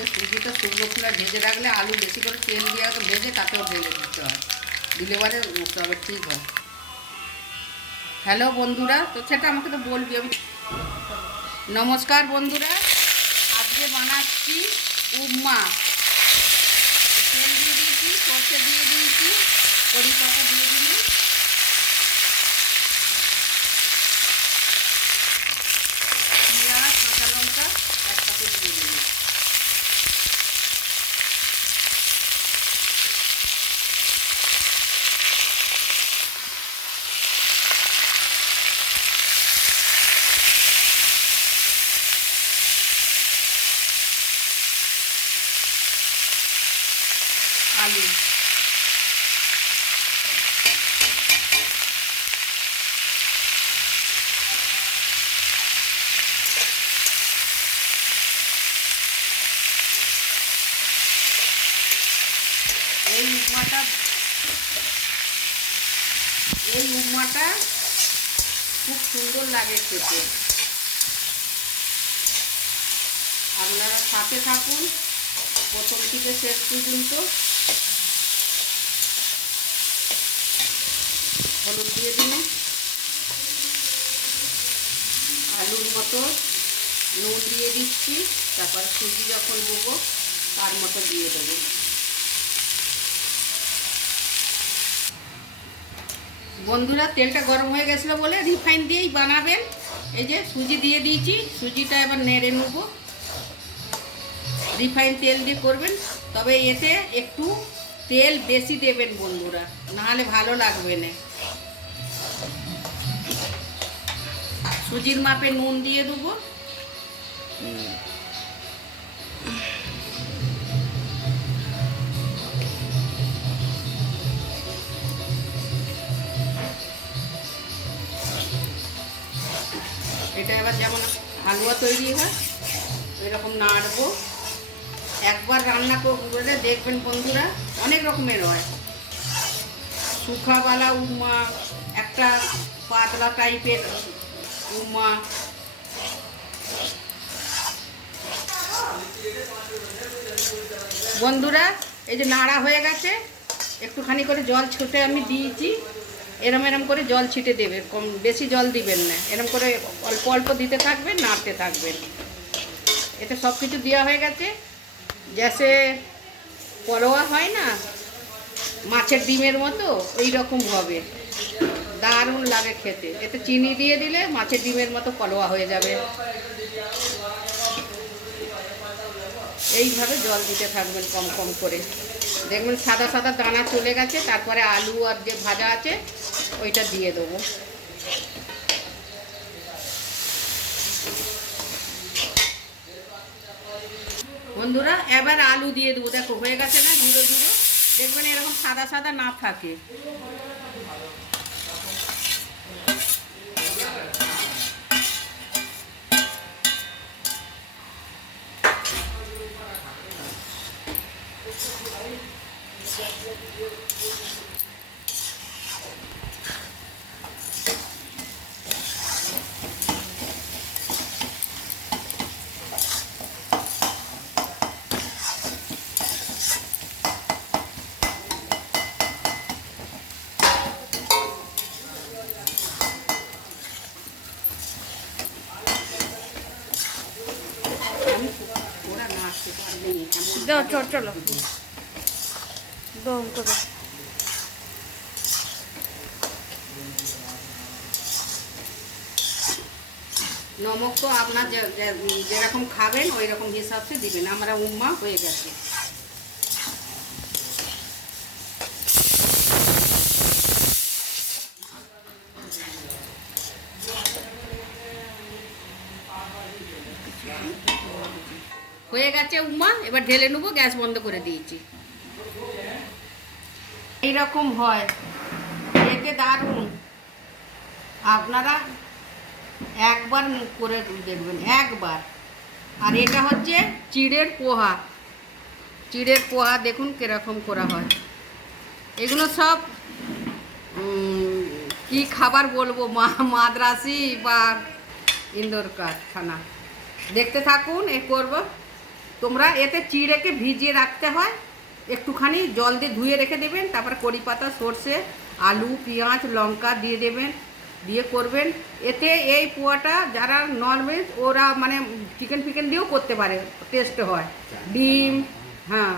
আগে সুজিটা শুকনো খোলা ভেজে রাখলে আলু বেশি করে তেল দিয়ে তো ভেজে তাতেও ঢেলে দিতে হয়, দিলে পরে তবে ঠিক হয়। হ্যালো বন্ধুরা, তো সেটা আমাকে তো বলবি। আমি নমস্কার বন্ধুরা, আজকে বানাচ্ছি উপমা। তেল দিয়ে দিয়েছি, সর্ষে দিয়ে দিয়েছি, কড়ি পাতা দিয়ে দিলাম, পেঁয়াজ কাঁচা লঙ্কা একসাথে দিয়ে দিলাম। আলু এই উপমাটা খুব সুন্দর লাগে খেতে। আপনারা সাথে থাকুন প্রথম থেকে শেষ পর্যন্ত। হলুদ দিয়ে দিলাম, আলুর মতো নুন দিয়ে দিচ্ছি, তারপর সুজি যখন দেবো তার মতো দিয়ে দেবো। বন্ধুরা, তেলটা গরম হয়ে গেছিলো বলে রিফাইন দিয়েই বানাবেন। এই যে সুজি দিয়ে দিয়েছি, সুজিটা এবার নেড়ে নেব। রিফাইন তেল দিয়ে করবেন, তবে এতে একটু তেল বেশি দেবেন বন্ধুরা, নাহলে ভালো লাগবে না। সুজির মাপে নুন দিয়ে দেবো। এটা এবার যেমন হালুয়া তৈরি হয় এরকম নাড়বো। একবার রান্না করে দেখবেন বন্ধুরা, অনেক রকমের হয়। শুকাওয়ালা উপমা, একটা পাতলা টাইপের উপমা। বন্ধুরা, এই যে নাড়া হয়ে গেছে, একটুখানি করে জল ছুটে আমি দিয়েছি। এরম এরম করে জল ছিটে দেবে, কম বেশি জল দিবেন না, এরম করে অল্প অল্প দিতে থাকবেন, নাড়তে থাকবেন। এতে সব কিছু দেওয়া হয়ে গেছে। গ্যাসে পরোয়া হয় না, মাছের ডিমের মতো, ওই রকম হবে, দারুণ লাগে খেতে। এতে চিনি দিয়ে দিলে মাছের ডিমের মতো পরোয়া হয়ে যাবে। এইভাবে জল দিতে থাকবেন কম কম করে, দেখবেন সাদা সাদা দানা চলে গেছে। তারপরে আলু আর যে ভাজা আছে ওইটা দিয়ে দেবো। বন্ধুরা, এবার আলু দিয়ে দেবো। দেখো হয়ে গেছে না, ধুলো ধুলো, দেখবেন এরকম সাদা সাদা না থাকে। দাও, চলো দম করো। নমক তো আপনার যেরকম খাবেন ওই রকম হিসাবে দিবেন। আমরা উপমা হয়ে গেছে। হয়ে গেছে উপমা, এবার ঢেলে নেবো। গ্যাস বন্ধ করে দিয়েছি। এইরকম হয়, খেতে দারুণ। আপনারা একবার করে দেখবেন, একবার। আর এটা হচ্ছে চিড়ের পোহা। চিড়ের পোহা দেখুন কিরকম করা হয়। এগুলো সব কি খাবার বলবো, মাদ্রাসি বা ইন্দোর কারখানা। দেখতে থাকুন, এ করবো। তোমরা এতে চিড়েকে ভিজিয়ে রাখতে হয়, একটুখানি জল দিয়ে ধুয়ে রেখে দেবেন, তারপর কড়ি পাতা, সর্ষে, আলু, পেঁয়াজ, লঙ্কা দিয়ে দেবেন, দিয়ে করবেন। এতে এই পোয়াটা যারা ননভেজ ওরা মানে চিকেন ফিকেন দিয়েও করতে পারে, টেস্ট হয়। ডিম, হ্যাঁ